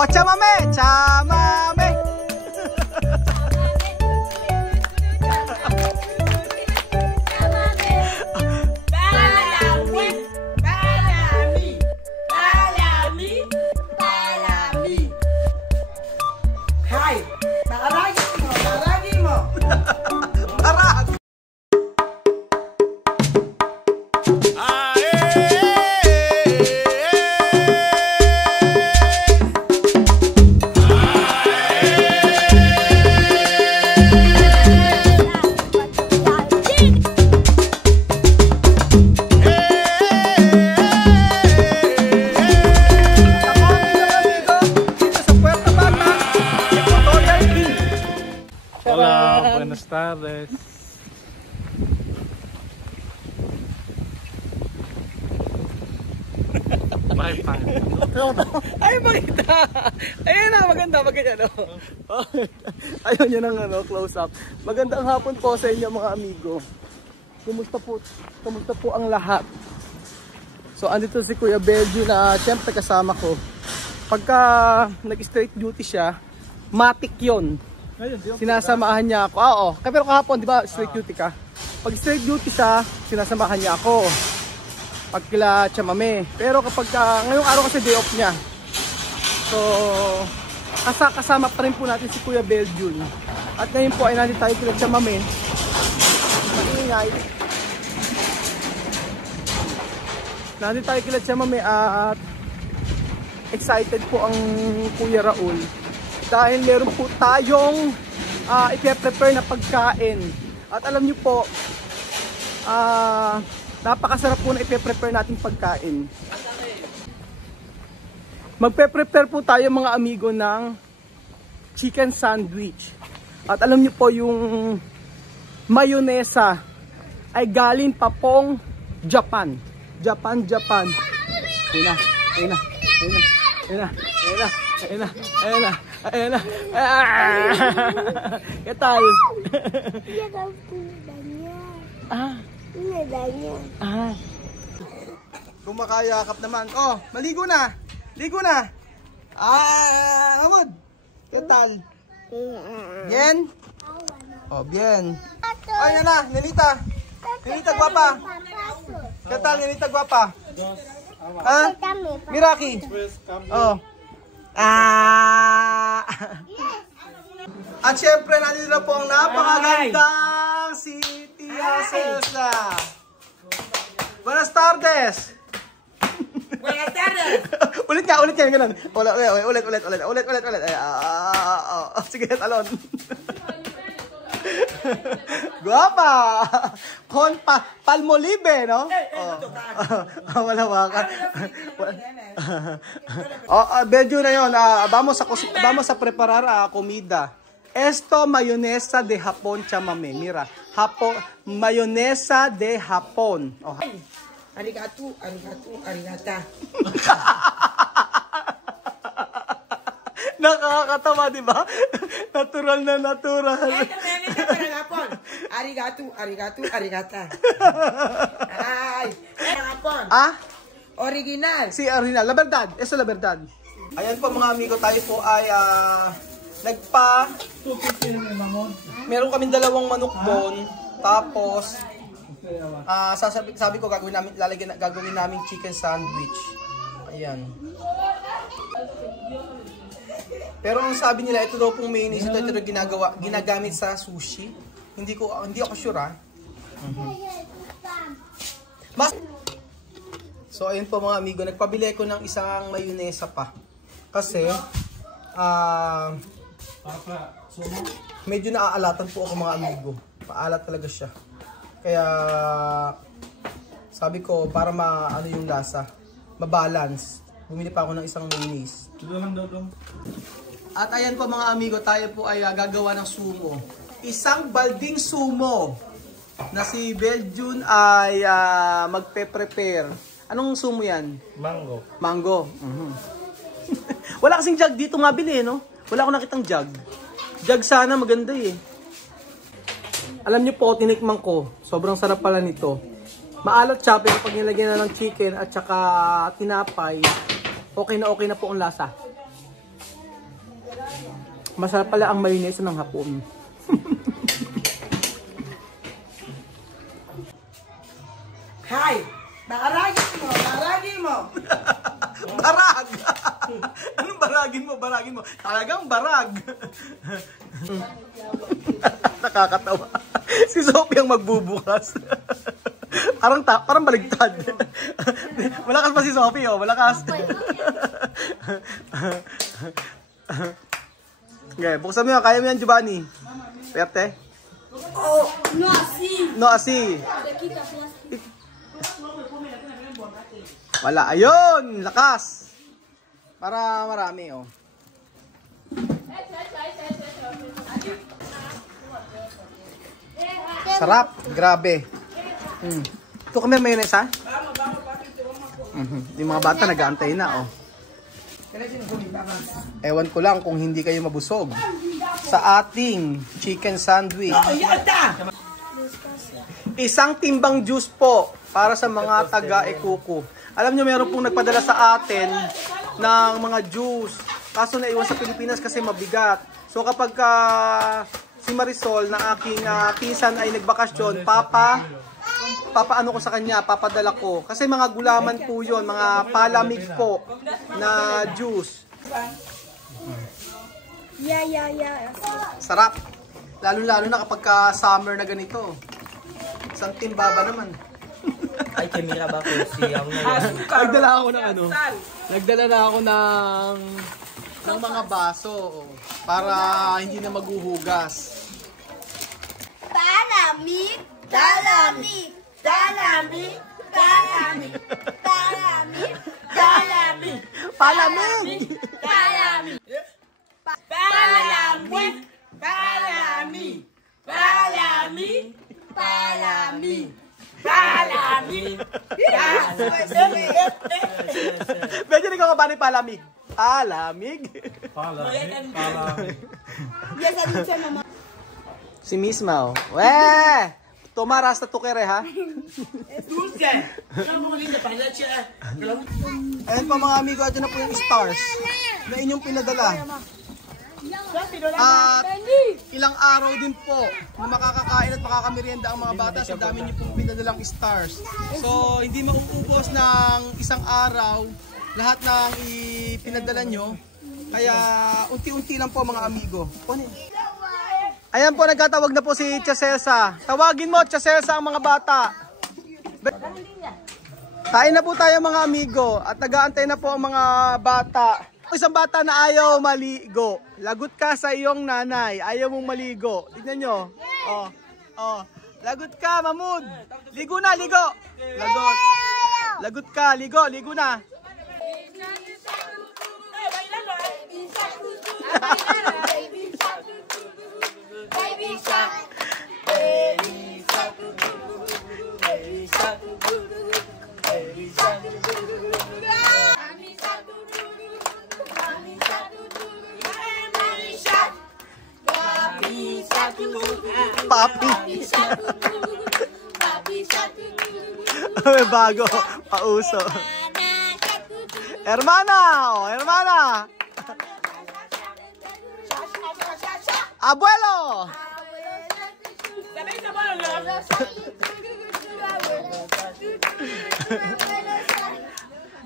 Oh, chamame! Chamame! Buenas tardes. Ay, maganda! Ayun na, maganda, maganda. Ayun, yun ang close up. Magandang hapon po sa inyo mga amigo. Kumusta po ang lahat? So, andito si Kuya Belgio na siyempre kasama ko. Pagka nag-straight duty siya, matik yun. Sinasamahan niya ako. Oo. Pero kahapon, di ba, straight duty ka? Pag straight duty siya, sinasamahan niya ako. Pag kila chamame. Pero kapag ngayong araw kasi day off niya. So, kasama pa rin po natin si Kuya Belgio. At ngayon po ay nandito tayo kila chamame. Mag-iingay. Nandito tayo kila chamame at excited po ang Kuya Raul. Dahil meron po tayong i-prepare na pagkain. At alam nyo po, napakasarap po na i-prepare natin pagkain. Magpe-prepare po tayo mga amigo ng chicken sandwich. At alam nyo po yung mayonesa ay galing pa pong Japan. Japan. Ayun na. ¿Qué tal? Kumakayakap naman. Oh, maligo na. Ligo na. Amod. ¿Qué tal? Bien? Oh, bien. Ay, na, Nenita. Nenita guapa. ¿Qué tal, Nenita guapa? Ah? Miraki. Oh. At syempre, nandito na po ang napakagandang si Tia Cesla. Buenas tardes. Buenas tardes. Ulit nga, ganun. Ulit. Sige, talon. Guapa. Con palmolive, no? Wala ka. Belgio na yun. Vamos a preparar comida. Esto mayonesa de Japón, chamame. Mira, mayonesa de Japón. Oh. Arigato, arigata. Nakakatawa, di ba? Natural na natural. Arigato, arigata. Ay, Japón. Original. Si original. La verdad. Eso la verdad. Ayan po mga amigo, tayo po ay meron kaming dalawang manok doon. Tapos sabi ko gagawin namin chicken sandwich. Ayan. Pero ang sabi nila, ito daw pong mayonnaise, ito ginagamit sa sushi. Hindi ako sure. So ayun po mga amigo, nagpabili ko ng isang mayonnaise pa. Kasi medyo naaalatan po ako mga amigo. Paalat talaga siya. Kaya sabi ko para ano yung lasa, mabalance. Bumili pa ako ng isang mayonnaise. At ayan po mga amigo, tayo po ay gagawa ng sumo. Isang balding sumo na si Belgian ay magpe-prepare. Anong sumo yan? Mango. Wala kasing jug dito mabili, no? Wala akong nakitang jug. Jug sana maganda eh. Alam niyo po, tinikman ko. Sobrang sarap pala nito. Maalat siya, pero pag nilagyan na ng chicken at saka tinapay, okay na po ang lasa. Masarap pala ang mayonnaise ng hapon. Hi! Baragin mo! Baragin mo! Barag! Anong baragin mo? Baragin mo. Talagang barag. Nakakatawa. Si Sophie ang magbubukas. Parang baligtad. Malakas pa si Sophie, oh. Malakas. Okay, buksan mo yan. Kaya mo yan, Giovanni. Perte. Oh, no así. No, así. Wala. Ayun! Lakas! Para marami, oh. Sarap. Grabe. Ito kami mayonnaise, ha? Yung mga bata nag-aantay na, oh. Ewan ko lang kung hindi kayo mabusog sa ating chicken sandwich. Isang timbang juice po para sa mga taga-Ekuko. Alam nyo, meron pong nagpadala sa atin ng mga juice. Kaso naiwan sa Pilipinas kasi mabigat. So kapag si Marisol na aking pinsan ay nagbakasyon, papaano ko sa kanya, papadala ko. Kasi mga gulaman po yun, mga palamig po na juice. Yeah. Sarap. Lalo-lalo na kapag summer na ganito. Isang timbaba naman. Ay, kamera ba ko siya? Nagdala ako ng ano. Nagdala na ako ng mga baso para hindi na maghuhugas. Palamig, palamig, palamig, palamig, palamig, palamig, Palamig! palamig, Palamig! Palamig! Palamig! Palamig! Palamig! Medyo ikaw ka ba ni palamig? Palamig? Palamig. Ya sa dicho naman. Si Miss Mau. Weh! Tumaras na tukere, ha? Dulce! Ano mo rin na panacha? Ayan po mga amigo, ito na po yung stars na inyong pinadala. At ilang araw din po na makakakain at makakamiryenda ang mga bata sa dami niyo pong pinadalang stars. So, hindi mauubos ng isang araw lahat ng ipinadala nyo. Kaya, unti-unti lang po mga amigo. Ayan po, nagkatawag na po si Tia Cesa. Tawagin mo, Tia Cesa, ang mga bata. Kain na po tayo mga amigo at nag-aantay na po ang mga bata. Isang bata na ayaw maligo. Lagot ka sa iyong nanay. Ayaw mong maligo. Tignan nyo. Oh. Lagot ka, Mamud. Ligo na, ligo. Lagot. Lagot ka, ligo. Ligo na. Papi. May bago. Pauso. Hermana. Oh, hermana. Abuelo.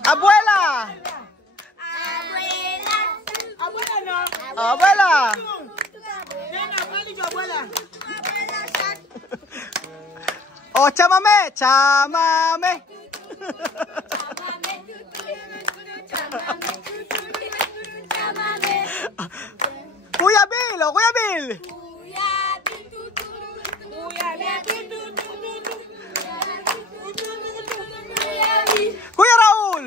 Abuela. Abuela no. Abuela. Nena, ¿cuál es tu abuela? Oh, chamame, chamame. Kuya Bill, oh, Kuya Bill. Kuya Raul.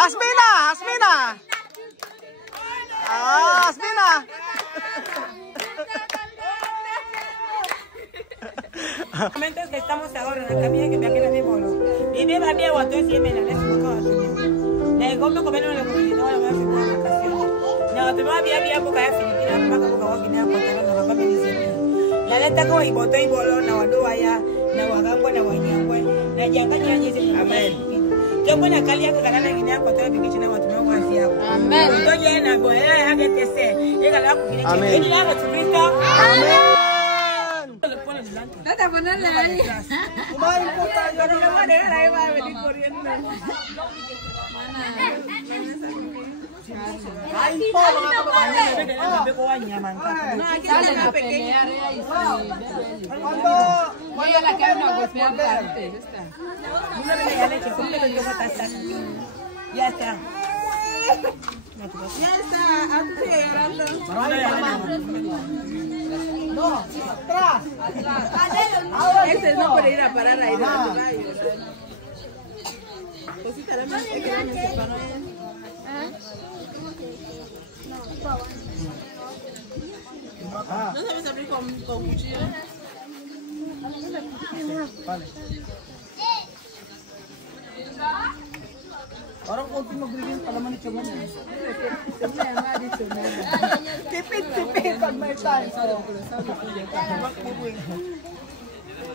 Hasmina, Hasmina. Ah, Hasmina. Momentos que estamos ahora en la camilla que me queda mi bolo. Y me va bien guato si me la les poco. Le gomo comer una comida ahora más en una ocasión. No, te va bien porque ya Filipina para que poco que me acuerdo no va a la neta ko iboto ibolo na wado aya na wagangwa na wanyangwa Na janga nyanye ze. Amen. Jambo na kali yako kana na ngine yako toa bikichi na watu na wasi yako. Amen. Ngoje na go yake tese. Yeka la kukile. Amen. Ni la Kristo. Amen. Tata bona lali. Kumain po tayo ng mga ay di Korean na. Ay po mga kababayan. Sabi ko anya man ka. Sala na pequeña. Cuando la que no golpea parte, ya está. Una vez ya le eché con el que botaste. Ya está. Ya está, antes llorando. No, atrás. Este no puede ir a parar ahí. Cosita la más que no se paró. ¿No sabes abrir con cuchillo? Vale. Parang konti mag-review pala man ito man. Tipid pag may time.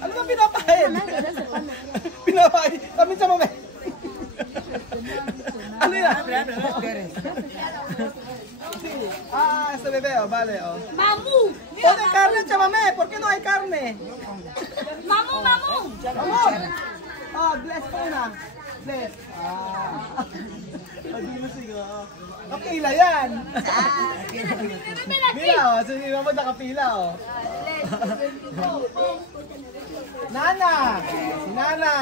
Ano ba pinapahin? Pinapahin. Kami sa mame. Ano yan? Este bebé, vale. Mamu. Pone carne, chamame. ¿Por qué no hay carne? Mamu. Amor. Bless ko na. Bless. Kapila yan. Mira, sige mo nakapila. Nana. Si Nana.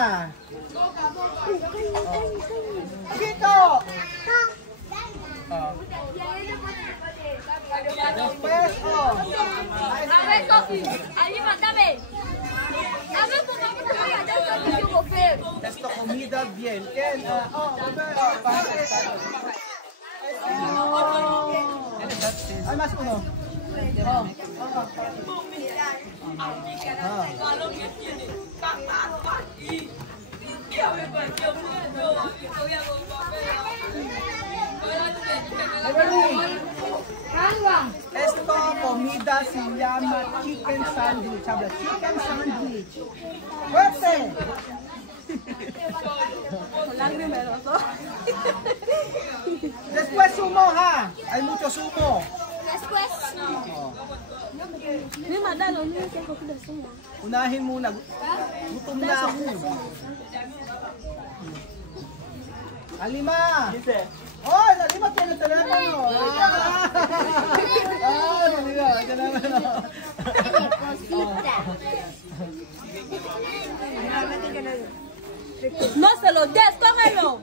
Kiko. Después, A ver, Coffee. Ahí, mándame. A ver, tu mamá te va a dar lo que yo feo. Esto comida bien. Hay más uno. Esto comida se llama chicken sandwich. Habla chicken sandwich. ¡Fuerte! Después sumo, ha. Hay mucho sumo. Después. Unahin muna. Gutom na ako. Alima! Oh, Alima, tiene teléfono. Alima, teléfono. No se lo des, cómelo.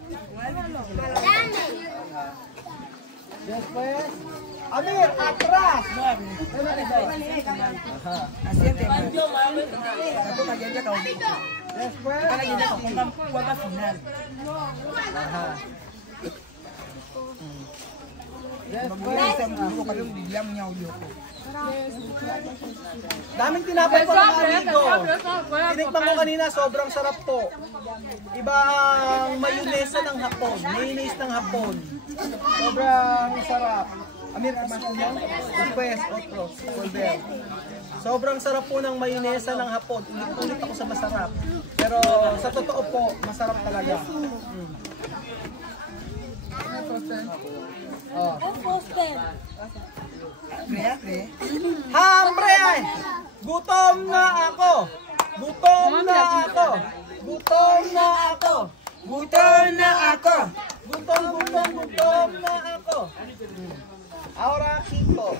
Después, a ver, atrás. Asiente. Después, daming tinapay po mga amigo. Tinikman ko kanina, sobrang sarap po. Ibang mayonnaise ng hapon. Mayonnaise ng hapon. Sobrang sarap. Amir, kumain yan? Después, otro. Volver. Sobrang sarap po ng mayonnaise ng hapon. Ulit ako sa masarap. Pero sa totoo po, masarap talaga. Hambre ay! Gutom na ako! Gutom na ako! Gutom na ako! Gutom na ako! Gutom na ako! Ahora Kiko.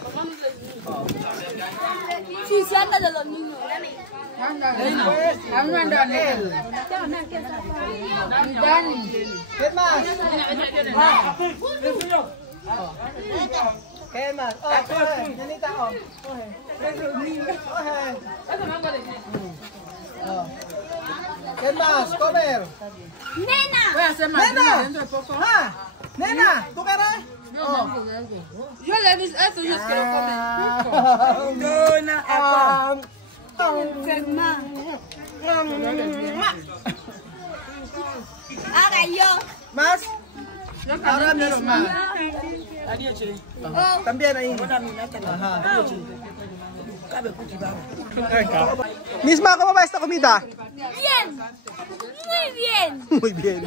Sí, se anda de los niños. Después, Daniel. ¿Qué más? ¿Qué más? Janita, ¿qué más? Comer. Nena. Nena. Nena, ¿tú quieres? Yo le dije eso, yo quiero comer. Haga yo. ¿Más? Ahora misma. También ahí. Ajá. Misma, ¿cómo va esta comida? Bien. Muy bien. Muy bien.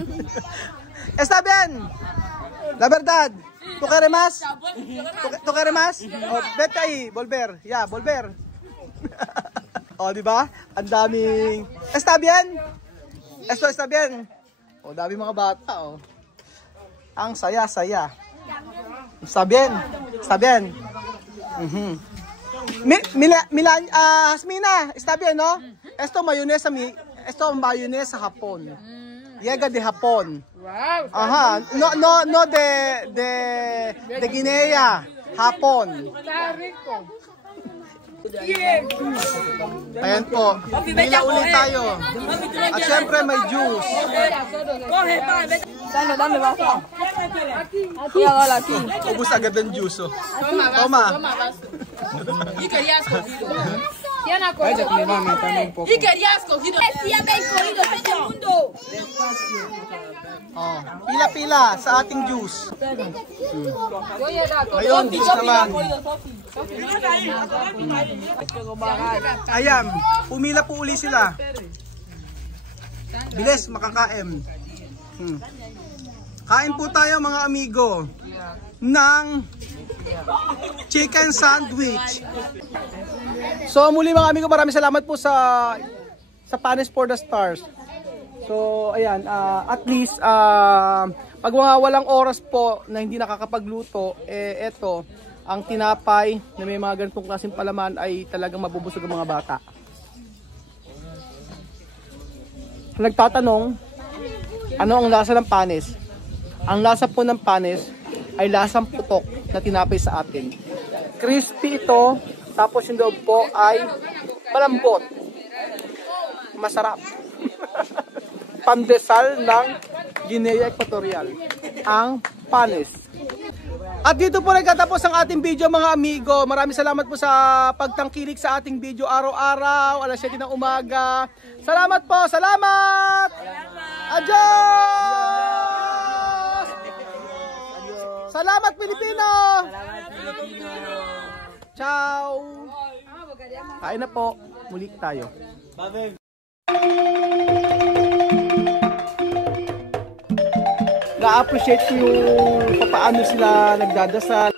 Está bien. La verdad. ¿Tú quieres más? ¿Tú quieres más? Oh, vete ahí. Volver. Ya, volver. Oh, di ba? Ang daming... Está bien? Esto está bien? Oh, dami mga bata, oh. Ang saya-saya. Está bien? Está bien? Jasmina, está bien, ¿no? Esto mayonesa Japón. Llega de Japón. Ajá, no de Guinea, Japón. Está rico. Ayan po, pila ulit tayo. At syempre may juice. Dame vaso. Aquí, ahora aquí. Ubus agad ang juice, oh. Toma. Y querías cogido. ¿Quién ha cogido? Y querías cogido. Ya me he cogido todo el mundo. Oh, pila-pila sa ating juice. Ayun, juice naman. Ayan, pumila po uli sila. Bilis, makakain. Kain po tayo mga amigo ng chicken sandwich. So muli mga amigo, maraming salamat po sa Panes for the Stars. So ayan, at least pag mga walang oras po na hindi nakakapagluto, eto ang tinapay na may mga ganitong klaseng palaman ay talagang mabubusog ang mga bata. Nagtatanong, ano ang lasa ng panes? Ang lasa po ng panes ay lasang putok na tinapay sa atin. Crispy ito, tapos yung loob po ay malambot. Masarap. Pandesal ng Guinea Equatorial, ang panes. At dito po nagtatapos ang ating video mga amigo. Maraming salamat po sa pagtangkilik sa ating video araw-araw, alas 7 ng umaga. Salamat po, salamat! Adios! Salamat Pilipino! Ciao! Kain na po, muli tayo. Na-appreciate ko yung paano sila nagdadasal.